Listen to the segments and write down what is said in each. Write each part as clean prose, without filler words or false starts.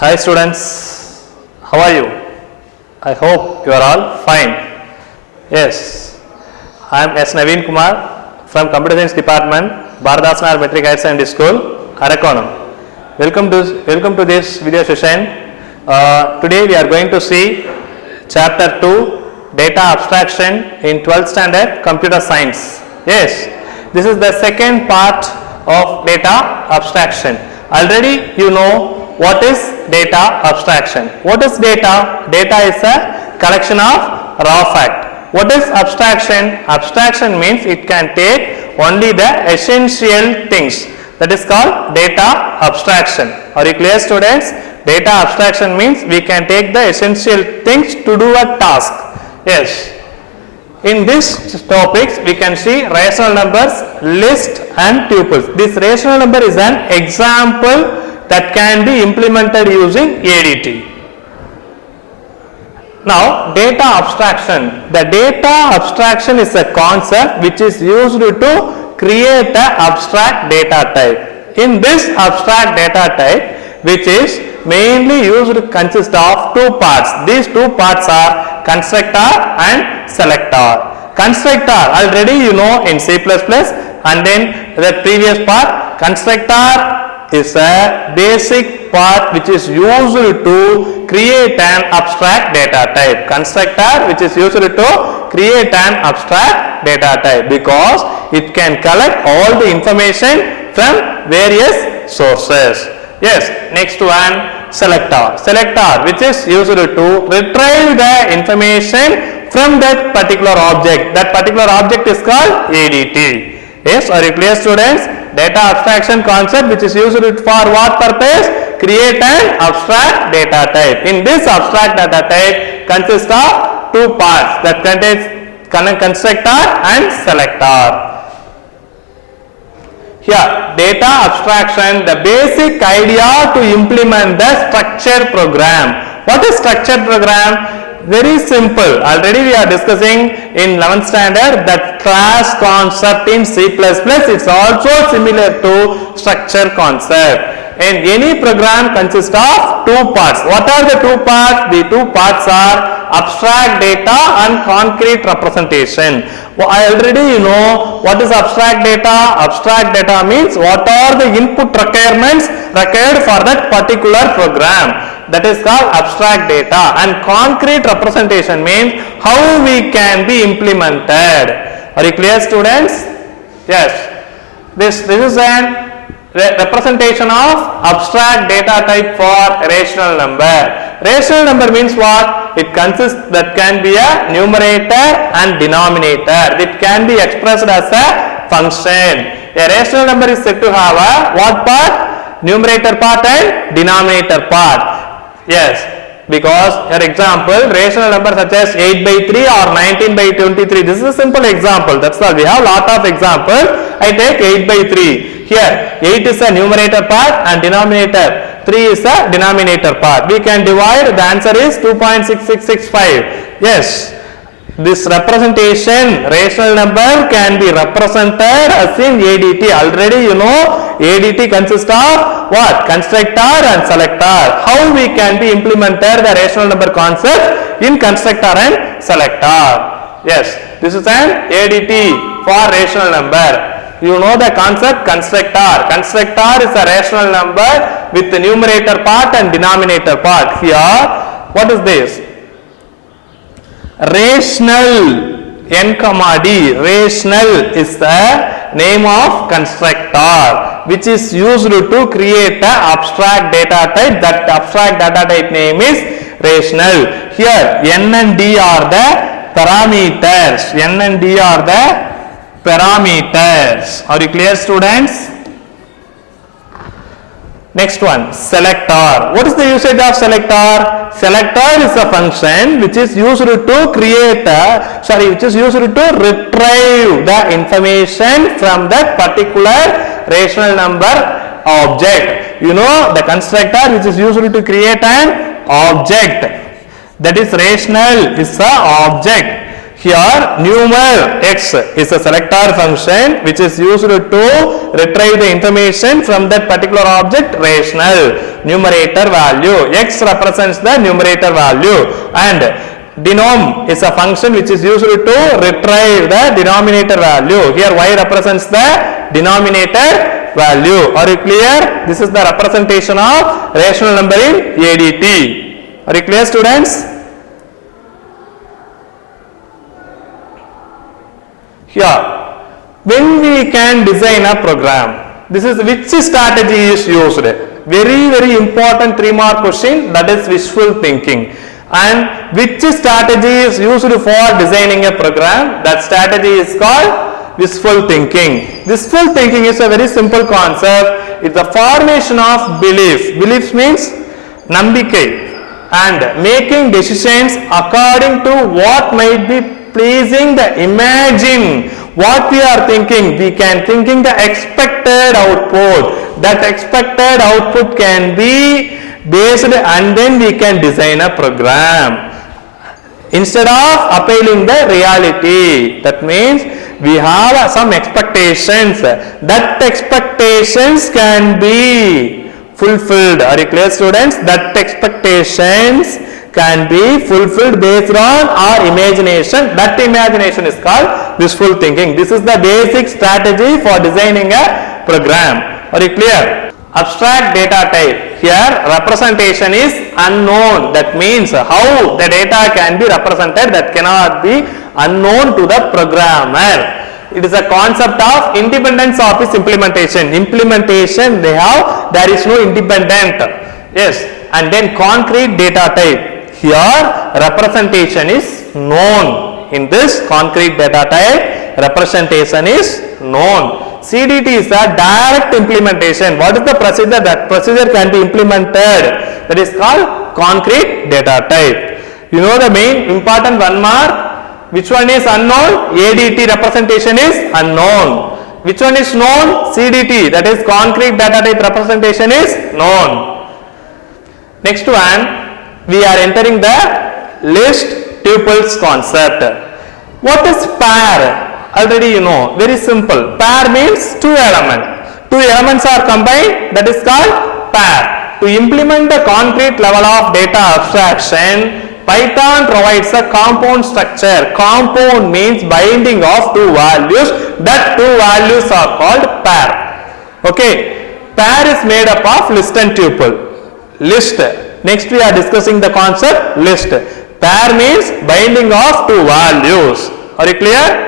Hi students, how are you? I hope you are all fine. Yes, I am S. Naveen Kumar from Computer Science Department, Bharadasana Metric Higher Secondary School, Arakonam. Welcome to this video session. Today we are going to see Chapter 2, Data Abstraction in 12th Standard Computer Science. Yes, this is the second part of data abstraction. Already you know what is data abstraction. What is data? Data is a collection of raw fact. What is abstraction? Abstraction means it can take only the essential things. That is called data abstraction. Are you clear, students? Data abstraction means we can take the essential things to do a task. Yes. In this topics we can see rational numbers, list and tuples. This rational number is an example that can be implemented using ADT. Now, data abstraction. The data abstraction is a concept which is used to create an abstract data type. In this abstract data type, which is mainly used to consist of two parts. These two parts are constructor and selector. Constructor already you know in C++, and then the previous part, constructor is a basic part which is used to create an abstract data type. Constructor which is used to create an abstract data type because it can collect all the information from various sources. Yes, next one, selector. Selector which is used to retrieve the information from that particular object. That particular object is called ADT. Yes, are you clear, students? Data abstraction concept which is used for what purpose? Create an abstract data type. In this abstract data type consists of two parts that contains constructor and selector. Here, data abstraction, the basic idea to implement the structured program. What is structured program? Very simple. Already we are discussing in 11th standard that class concept in C++. It's also similar to structure concept. And any program consists of two parts. What are the two parts? The two parts are abstract data and concrete representation. I already know what is abstract data. Abstract data means what are the input requirements required for that particular program. That is called abstract data. And concrete representation means how we can be implemented. Are you clear, students? Yes. This is an representation of abstract data type for rational number. Rational number means what? It consists that can be a numerator and denominator. It can be expressed as a function. A rational number is said to have a what part? Numerator part and denominator part. Yes, because for example, rational number such as 8 by 3 or 19 by 23. This is a simple example. That's all. We have lot of examples. I take 8 by 3. Here, 8 is a numerator part and denominator. 3 is a denominator part. We can divide. The answer is 2.6665. Yes. This representation, rational number can be represented as in ADT. Already you know ADT consists of what? Constructor and selector. How we can be implemented the rational number concept in constructor and selector. Yes, this is an ADT for rational number. You know the concept constructor. Constructor is a rational number with the numerator part and denominator part. Here, what is this? Rational, N comma D, rational is the name of constructor which is used to create an abstract data type. That abstract data type name is rational. Here, N and D are the parameters. N and D are the parameters. Are you clear, students? Next one, selector. What is the usage of selector? Selector is a function which is used to create which is used to retrieve the information from that particular rational number object. You know the constructor which is used to create an object. That is rational is a object. Here numer x is a selector function which is used to retrieve the information from that particular object rational numerator value. X represents the numerator value and denom is a function which is used to retrieve the denominator value. Here y represents the denominator value. Are you clear? This is the representation of rational number in ADT. Are you clear, students? Here, when we can design a program, this is which strategy is used. Very important 3-mark question, that is wishful thinking. And which strategy is used for designing a program? That strategy is called wishful thinking. Wishful thinking is a very simple concept. It's the formation of belief. Belief means nambikai, and making decisions according to what might be pleasing the imagine what we are thinking. We can thinking the expected output. That expected output can be based and then we can design a program instead of appealing the reality. That means we have some expectations. That expectations can be fulfilled. Are you clear, students? That expectations can be fulfilled based on our imagination. That imagination is called wishful thinking. This is the basic strategy for designing a program. Are you clear? Abstract data type. Here representation is unknown. That means how the data can be represented, that cannot be unknown to the programmer. It is a concept of independence of its implementation. Implementation there is no independent. Yes. And then concrete data type. Here representation is known. In this concrete data type, representation is known. CDT is a direct implementation. What is the procedure? That procedure can be implemented. That is called concrete data type. You know the main important 1 mark. Which one is unknown? ADT representation is unknown. Which one is known? CDT, that is concrete data type representation is known. Next one, we are entering the list tuples concept. What is pair? Already you know, very simple. Pair means 2 elements. 2 elements are combined, that is called pair. To implement the concrete level of data abstraction, Python provides a compound structure. Compound means binding of 2 values. That 2 values are called pair. Okay. Pair is made up of list and tuple. List. Next we are discussing the concept list. Pair means binding of 2 values. Are you clear?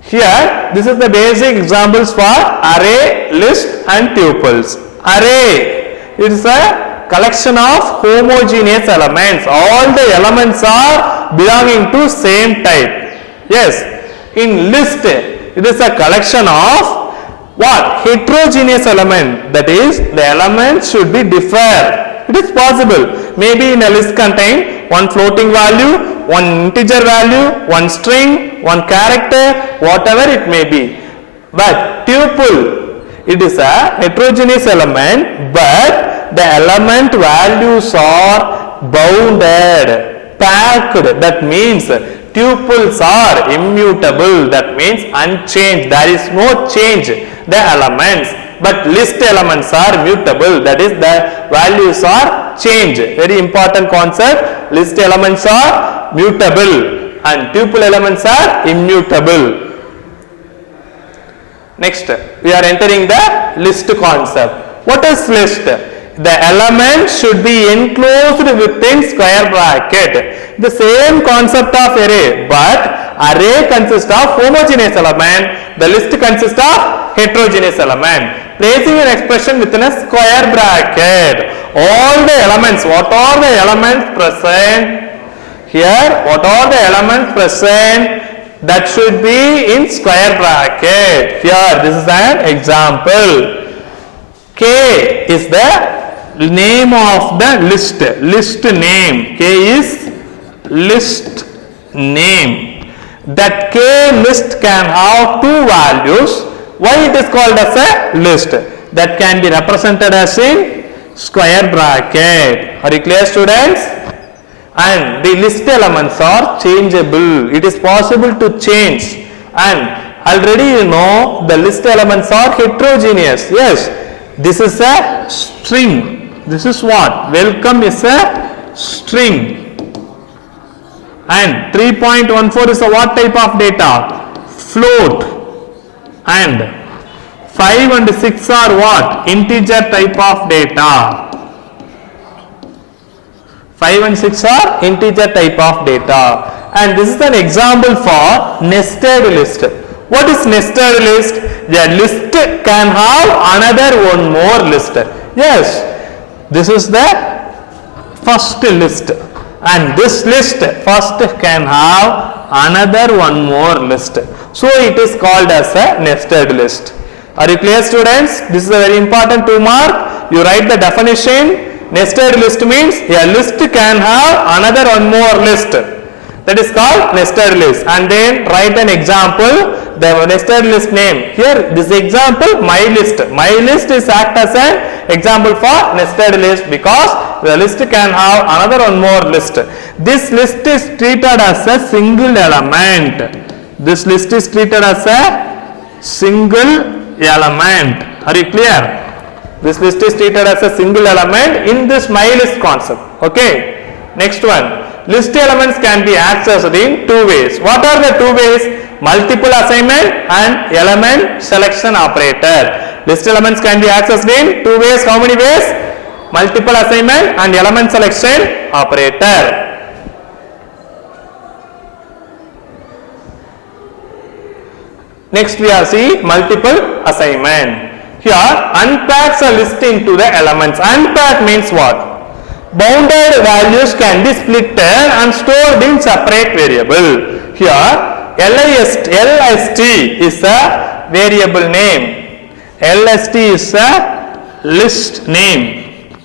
Here, this is the basic examples for array, list and tuples. Array, it is a collection of homogeneous elements. All the elements are belonging to same type. Yes. In list, it is a collection of what? Heterogeneous element. That is, the elements should be differ. It is possible. Maybe in a list contain 1 floating value, 1 integer value, 1 string, 1 character, whatever it may be. But tuple, it is a heterogeneous element, but the element values are bounded, packed. That means tuples are immutable. That means unchanged. There is no change the elements. But list elements are mutable. That is, the values are changed. Very important concept. List elements are mutable and tuple elements are immutable. Next, we are entering the list concept. What is list? The element should be enclosed within square bracket. The same concept of array, but array consists of homogeneous element. The list consists of heterogeneous element. Placing an expression within a square bracket. All the elements, what are the elements present? Here, what are the elements present? That should be in square bracket. Here, this is an example. K is the name of the list. List name. K is list name. That K list can have 2 values. Why it is called as a list? That can be represented as in square bracket. Are you clear, students? and the list elements are changeable. It is possible to change, and already you know the list elements are heterogeneous. Yes, this is a string. This is what? Welcome is a string. And 3.14 is a what type of data? Float. And 5 and 6 are what? Integer type of data. 5 and 6 are integer type of data. And this is an example for nested list. What is nested list? The list can have another one more list. Yes, this is the first list. And this list first can have another one more list. So it is called as a nested list. Are you clear, students? This is a very important 2 mark. You write the definition. Nested list means a list can have another one more list. That is called nested list. And then write an example. The nested list name. Here this example my list. My list is act as an example for nested list because the list can have another one more list. This list is treated as a single element. This list is treated as a single element. Are you clear? This list is treated as a single element in this my list concept. Okay. Next one. List elements can be accessed in 2 ways. What are the 2 ways? Multiple assignment and element selection operator. List elements can be accessed in 2 ways. How many ways? Multiple assignment and element selection operator. Next we are see multiple assignment. Here unpacks a list into the elements. Unpack means what? Bounded values can be splitted and stored in separate variable. Here LST is a variable name. LST is a list name.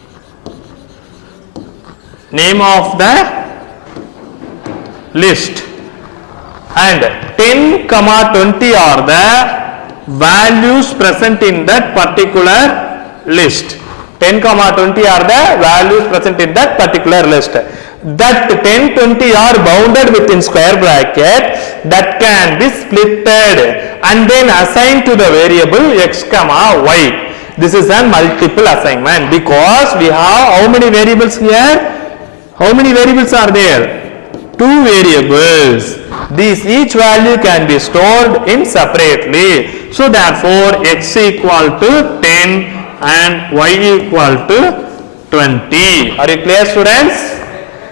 Name of the list. And 10, 20 are the values present in that particular list. 10, 20 are the values present in that particular list. That 10, 20 are bounded within square bracket that can be splitted and then assigned to the variable x, y. This is a multiple assignment because we have how many variables here? How many variables are there? 2 variables. These each value can be stored in separately. So therefore x equal to 10 and y equal to 20. Are you clear, students?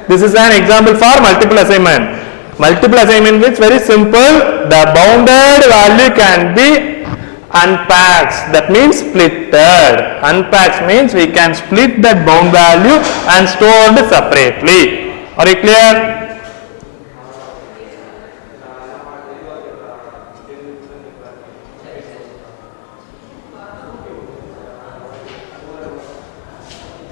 This is an example for multiple assignment. Multiple assignment is very simple. The bounded value can be unpacked. That means splitted. Unpacked means we can split that bound value and stored separately. Are you clear?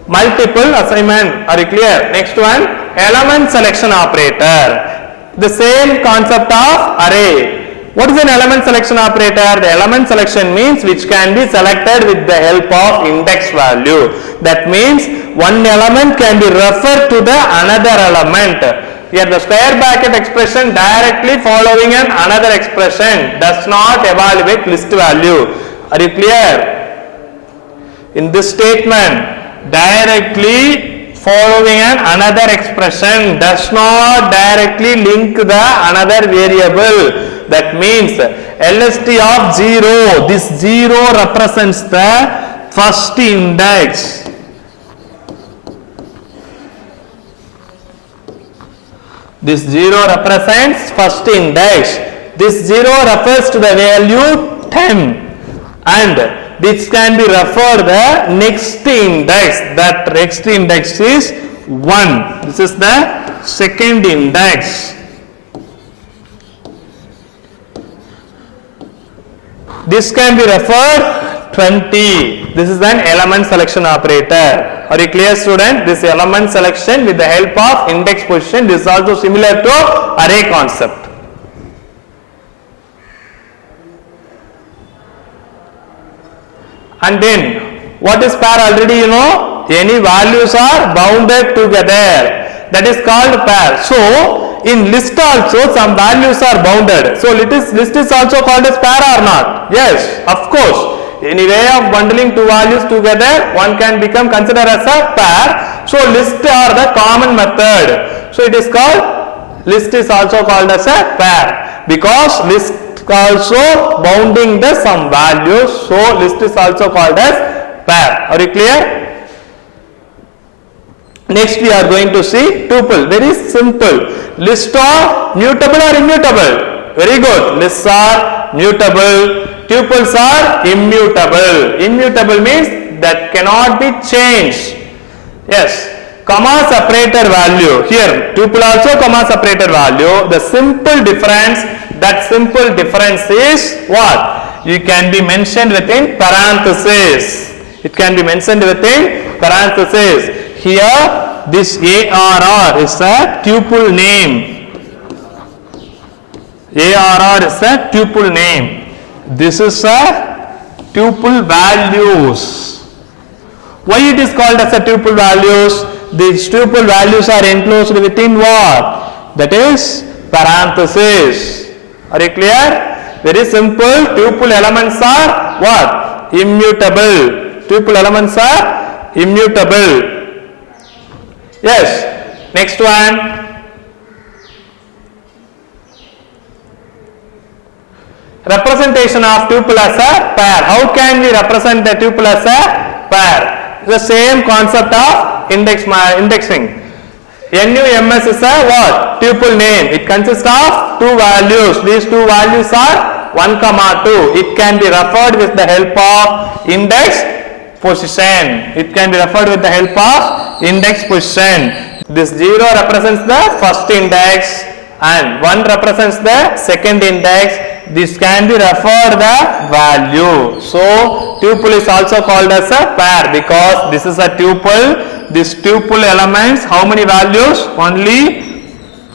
Multiple assignment. Are you clear? Next one, element selection operator. The same concept of array. What is an element selection operator? The element selection means which can be selected with the help of index value. That means one element can be referred to the another element. Here the square bracket expression directly following another expression does not evaluate list value. Are you clear? In this statement, directly following another expression does not directly link the another variable. That means LST of 0, this 0 represents the first index. This 0 represents first index. This 0 refers to the value 10 and this can be referred the next index. That next index is 1. This is the second index. This can be referred 20. This is an element selection operator. Are you clear, student? This element selection with the help of index position, this is also similar to array concept. And then what is pair? Already you know, any values are bounded together. that is called pair. So in list also some values are bounded. So list is also called as pair or not? Yes, of course. Any way of bundling two values together, one can become considered as a pair. So list are the common method. So it is called, list is also called as a pair because list also bounding the some values. So list is also called as pair. Are you clear? Next we are going to see tuple. Very simple. List are mutable or immutable? Very good. Lists are mutable. Tuples are immutable. Immutable means that cannot be changed. Yes. Comma separator value. Here tuple also comma separator value. The simple difference, that simple difference is what? You can be mentioned within parenthesis. It can be mentioned within parenthesis. Here this ARR is a tuple name. ARR is a tuple name. This is a tuple values. Why it is called as a tuple values? These tuple values are enclosed within what? That is parenthesis. Are you clear? Very simple. Tuple elements are what? Immutable. Tuple elements are immutable. Yes. Next one. Representation of tuple as a pair. How can we represent the tuple as a pair? The same concept of indexing. NUMS is a what? Tuple name. It consists of two values. These two values are 1, 2. It can be referred with the help of index position. It can be referred with the help of index position. This 0 represents the first index and 1 represents the second index. This can be referred the value. So tuple is also called as a pair because this is a tuple. This tuple elements, how many values? Only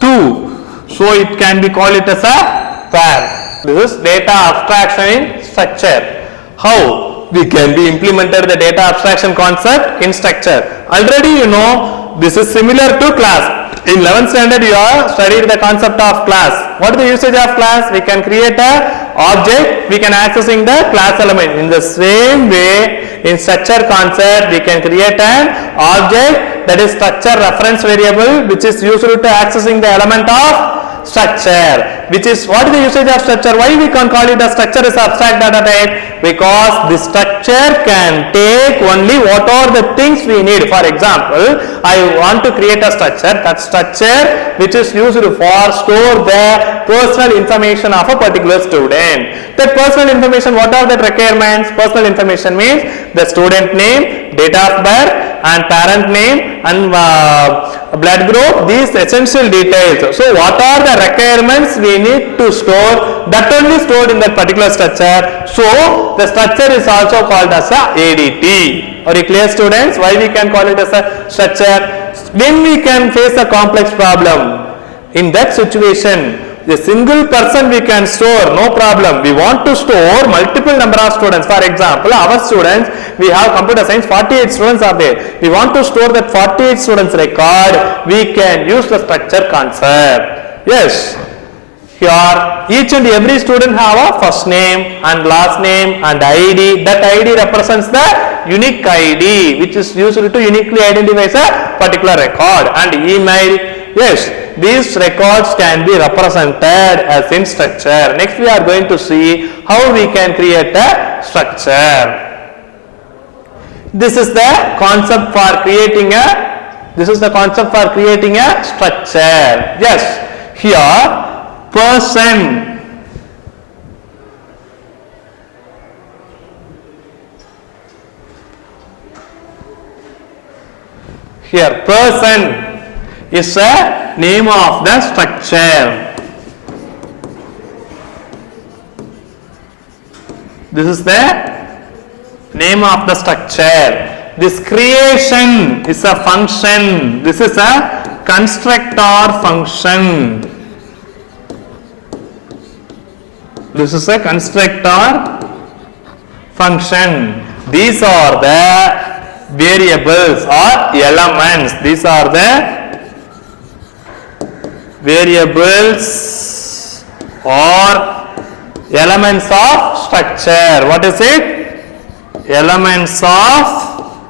2. So it can be called it as a pair. This is data abstraction in structure. How we can be implemented the data abstraction concept in structure? Already you know this is similar to class. In 11th standard you have studied the concept of class. What is the usage of class? We can create a object, we can accessing the class element. In the same way in structure concept we can create an object, that is structure reference variable, which is used to accessing the element of structure. Which is, what is the usage of structure? Why we can call it a structure is abstract data type? Because the structure can take only what are the things we need. For example, I want to create a structure, that structure which is used for store the personal information of a particular student. That personal information, what are the requirements? Personal information means the student name, date of birth and parent name and blood group, these essential details. So what are the requirements we need to store? That only stored in that particular structure. So the structure is also called as a ADT. Are you clear, students? Why we can call it as a structure? When we can face a complex problem, in that situation a single person we can store, no problem. We want to store multiple number of students. For example, our students, we have computer science, 48 students are there. We want to store that 48 students record, we can use the structure concept. Yes. Here each and every student have a first name and last name and ID. That ID represents the unique ID which is used to uniquely identify a particular record, and email. Yes, these records can be represented as in structure. Next we are going to see how we can create a structure. This is the concept for creating a structure. Yes, here person, here person is a name of the structure. This is the name of the structure. This creation is a function. This is a constructor function. This is a constructor function. These are the variables or elements. These are the variables or elements of structure. What is it? Elements of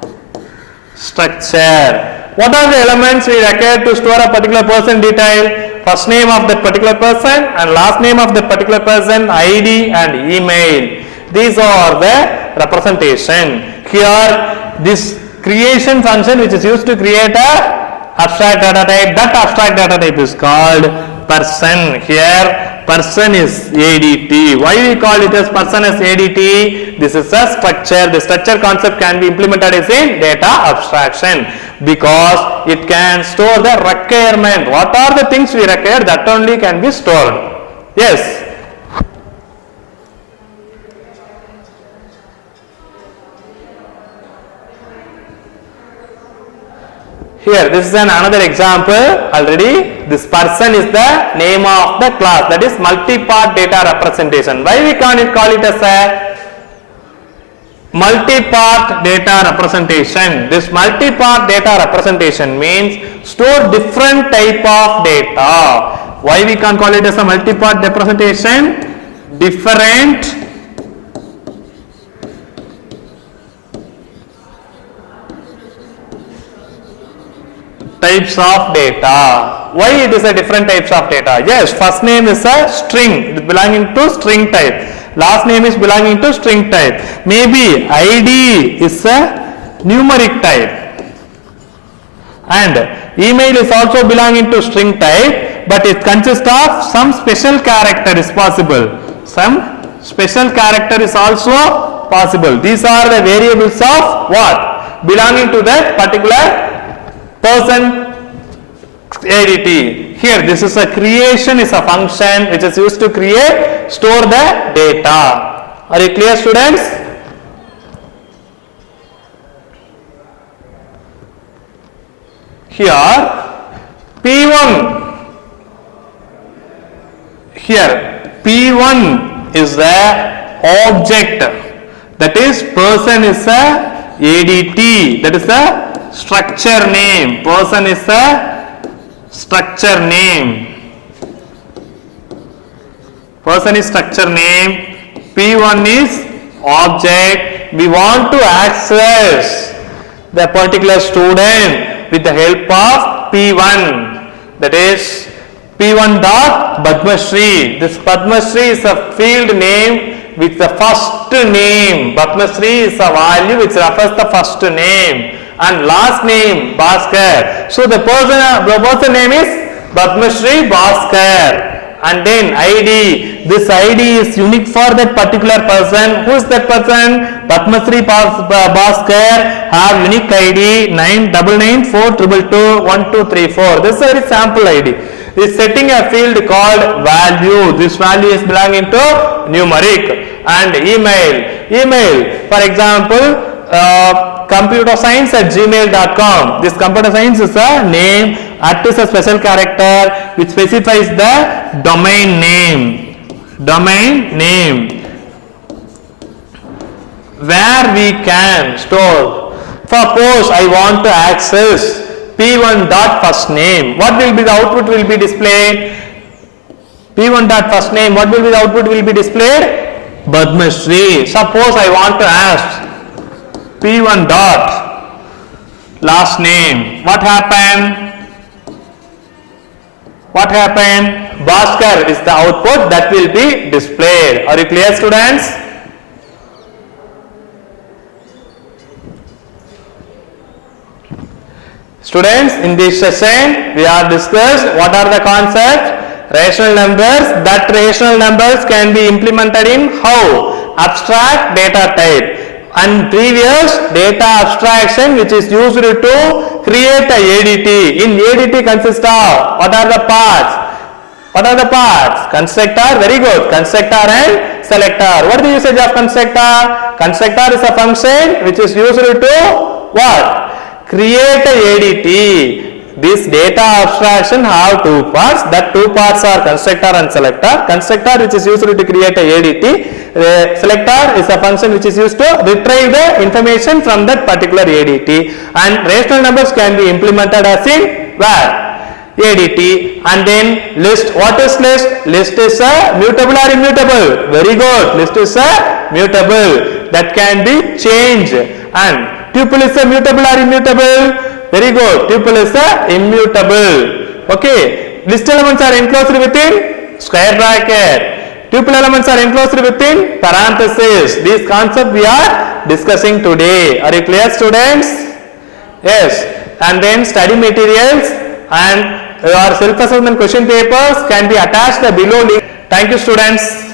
structure. What are the elements we require to store a particular person detail? First name of that particular person and last name of that particular person, ID and email. These are the representation. Here this creation function which is used to create a abstract data type, that abstract data type is called person. Here person is ADT. Why we call it as person as ADT? This is a structure. The structure concept can be implemented as in data abstraction because it can store the requirement. What are the things we require, that only can be stored. Yes. Here this is another example already. This person is the name of the class, that is multi-part data representation. Why we call it as a multi-part data representation? This multi-part data representation means store different type of data. Why we can call it as a multi-part representation? Different types of data. Why it is a different types of data? Yes, first name is a string, belonging to string type. Last name is belonging to string type. Maybe ID is a numeric type. And email is also belonging to string type, but it consists of some special character is possible. Some special character is also possible. These are the variables of what? Belonging to that particular person ADT. Here this is a creation, is a function which is used to create, store the data. Are you clear, students? Here P1, here P1 is the object, that is person is a ADT, that is a structure name. Person is a structure name. Person is structure name. P1 is object. We want to access the particular student with the help of P1. That is P1 dot Padmashree. This Padmashree is a field name with the first name. Padmashree is a value which refers the first name. And last name Bhaskar. So the person name is Padmashree Bhaskar. And then ID. This ID is unique for that particular person. Who is that person? Padmashree Bhaskar have unique ID 99942221234. This is a sample ID. Is setting a field called value. This value is belonging to numeric. And email. For example, computerscience@gmail.com. This computer science is a name, at is a special character which specifies the domain name. Where we can store. Suppose I want to access P1 dot first name. What will be the output will be displayed? P1 dot first name. What will be the output will be displayed? Padmashree. Suppose I want to ask P1 dot last name. What happened? Bhaskar is the output that will be displayed. Are you clear, students? Students, in this session we have discussed what are the concepts. Rational numbers. That rational numbers can be implemented in how? Abstract data type. And previous data abstraction which is used to create a ADT. In ADT consists of what are the parts? Constructor, very good. Constructor and selector. What is the usage of constructor? Constructor is a function which is used to what? Create a ADT. This data abstraction have two parts. That two parts are constructor and selector. Constructor which is used to create a ADT. Selector is a function which is used to retrieve the information from that particular ADT. And rational numbers can be implemented as in where? ADT, and then list. What is list? List is a mutable or immutable? Very good. List is a mutable that can be changed. And tuple is a mutable or immutable? Very good. Tuple is a immutable. Okay. List elements are enclosed within square bracket. Tuple elements are enclosed within parenthesis. These concepts we are discussing today. Are you clear, students? Yes. And then study materials and your self-assessment question papers can be attached below link. Thank you, students.